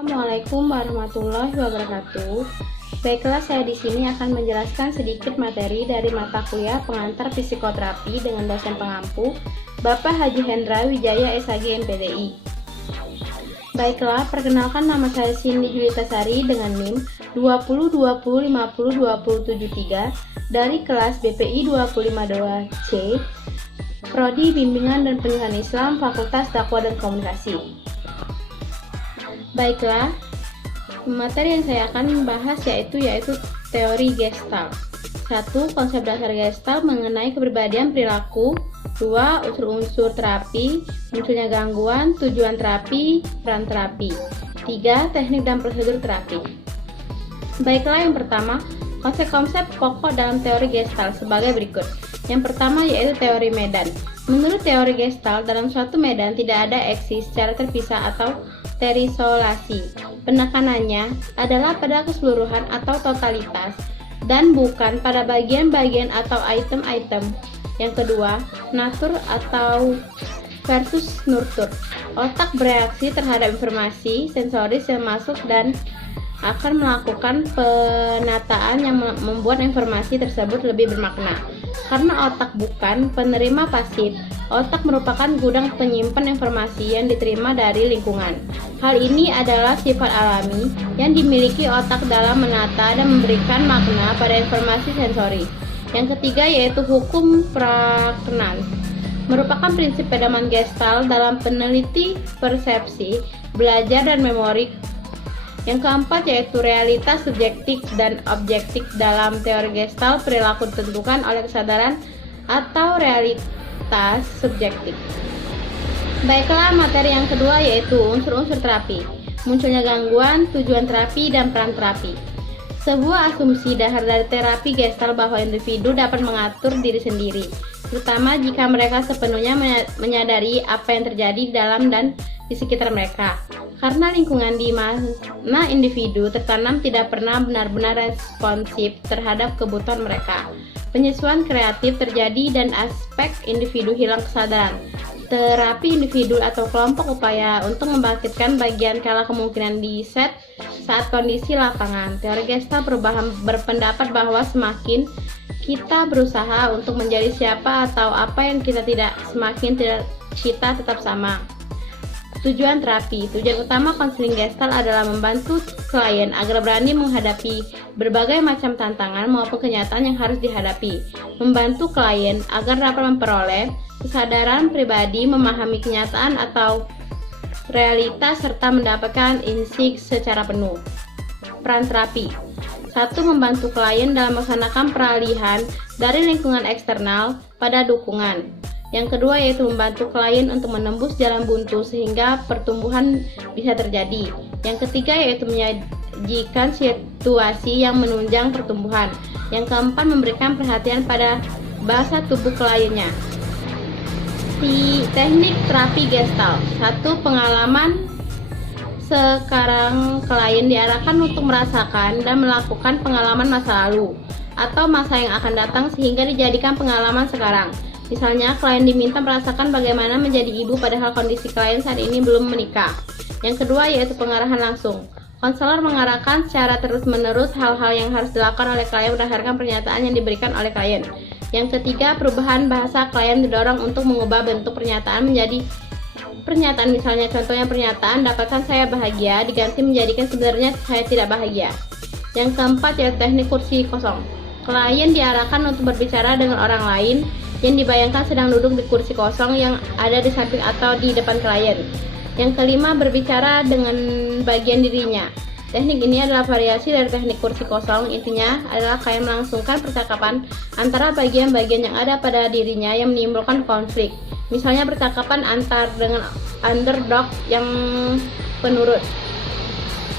Assalamualaikum warahmatullahi wabarakatuh. Baiklah, saya di sini akan menjelaskan sedikit materi dari mata kuliah pengantar psikoterapi dengan dosen pengampu, Bapak Haji Hendra Wijaya SHG MPDI. Baiklah, perkenalkan nama saya Cindy Julitasari dengan NIM 2020502073 dari kelas BPI 252C, Prodi Bimbingan dan Penyuluhan Islam, Fakultas Dakwah dan Komunikasi. Baiklah, materi yang saya akan bahas yaitu teori Gestalt. 1. Konsep dasar Gestalt mengenai kepribadian perilaku. 2. Unsur-unsur terapi, munculnya gangguan, tujuan terapi, peran terapi. 3. Teknik dan prosedur terapi. Baiklah, yang pertama, konsep-konsep pokok dalam teori Gestalt sebagai berikut. Yang pertama yaitu teori medan. Menurut teori Gestalt, dalam suatu medan tidak ada eksis secara terpisah atau terisolasi. Penekanannya adalah pada keseluruhan atau totalitas dan bukan pada bagian-bagian atau item-item. Yang kedua, natur atau versus nurtur. Otak bereaksi terhadap informasi sensoris yang masuk dan akan melakukan penataan yang membuat informasi tersebut lebih bermakna. Karena otak bukan penerima pasif, otak merupakan gudang penyimpan informasi yang diterima dari lingkungan. Hal ini adalah sifat alami yang dimiliki otak dalam menata dan memberikan makna pada informasi sensori. Yang ketiga yaitu hukum Prägnanz, merupakan prinsip pedoman Gestalt dalam peneliti persepsi, belajar dan memori. Yang keempat yaitu realitas subjektif dan objektif. Dalam teori Gestalt, perilaku ditentukan oleh kesadaran atau realitas subjektif. Baiklah, materi yang kedua yaitu unsur-unsur terapi, munculnya gangguan, tujuan terapi, dan peran terapi. Sebuah asumsi dasar dari terapi Gestalt bahwa individu dapat mengatur diri sendiri, terutama jika mereka sepenuhnya menyadari apa yang terjadi di dalam dan di sekitar mereka. Karena lingkungan di mana individu tertanam tidak pernah benar-benar responsif terhadap kebutuhan mereka. Penyesuaian kreatif terjadi dan aspek individu hilang kesadaran. Terapi individu atau kelompok upaya untuk membangkitkan bagian kala kemungkinan di set saat kondisi lapangan. Teori Gestalt berpendapat bahwa semakin kita berusaha untuk menjadi siapa atau apa yang kita tidak, semakin kita tetap sama. Tujuan terapi. Tujuan utama konseling Gestalt adalah membantu klien agar berani menghadapi berbagai macam tantangan maupun kenyataan yang harus dihadapi. Membantu klien agar dapat memperoleh kesadaran pribadi, memahami kenyataan atau realitas, serta mendapatkan insight secara penuh. Peran terapi. 1. Membantu klien dalam melaksanakan peralihan dari lingkungan eksternal pada dukungan. Yang kedua yaitu membantu klien untuk menembus jalan buntu sehingga pertumbuhan bisa terjadi. Yang ketiga yaitu menyajikan situasi yang menunjang pertumbuhan. Yang keempat memberikan perhatian pada bahasa tubuh kliennya. Teknik terapi Gestalt. 1. Pengalaman. Sekarang klien diarahkan untuk merasakan dan melakukan pengalaman masa lalu atau masa yang akan datang sehingga dijadikan pengalaman sekarang. Misalnya, klien diminta merasakan bagaimana menjadi ibu padahal kondisi klien saat ini belum menikah. Yang kedua yaitu pengarahan langsung. Konselor mengarahkan secara terus-menerus hal-hal yang harus dilakukan oleh klien berdasarkan pernyataan yang diberikan oleh klien. Yang ketiga, perubahan bahasa. Klien didorong untuk mengubah bentuk pernyataan menjadi pernyataan, misalnya contohnya pernyataan "dapatkan saya bahagia" diganti menjadikan "sebenarnya saya tidak bahagia". Yang keempat yaitu teknik kursi kosong. Klien diarahkan untuk berbicara dengan orang lain yang dibayangkan sedang duduk di kursi kosong yang ada di samping atau di depan klien. Yang kelima, berbicara dengan bagian dirinya. Teknik ini adalah variasi dari teknik kursi kosong. Intinya adalah klien melangsungkan percakapan antara bagian-bagian yang ada pada dirinya yang menimbulkan konflik. Misalnya percakapan antar dengan underdog yang penurut.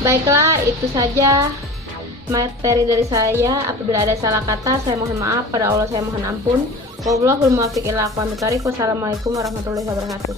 Baiklah, itu saja materi dari saya. Apabila ada salah kata, saya mohon maaf. Pada Allah saya mohon ampun. Wallahul muwaffiq ila aqwamit thoriq. Wassalamualaikum warahmatullahi wabarakatuh.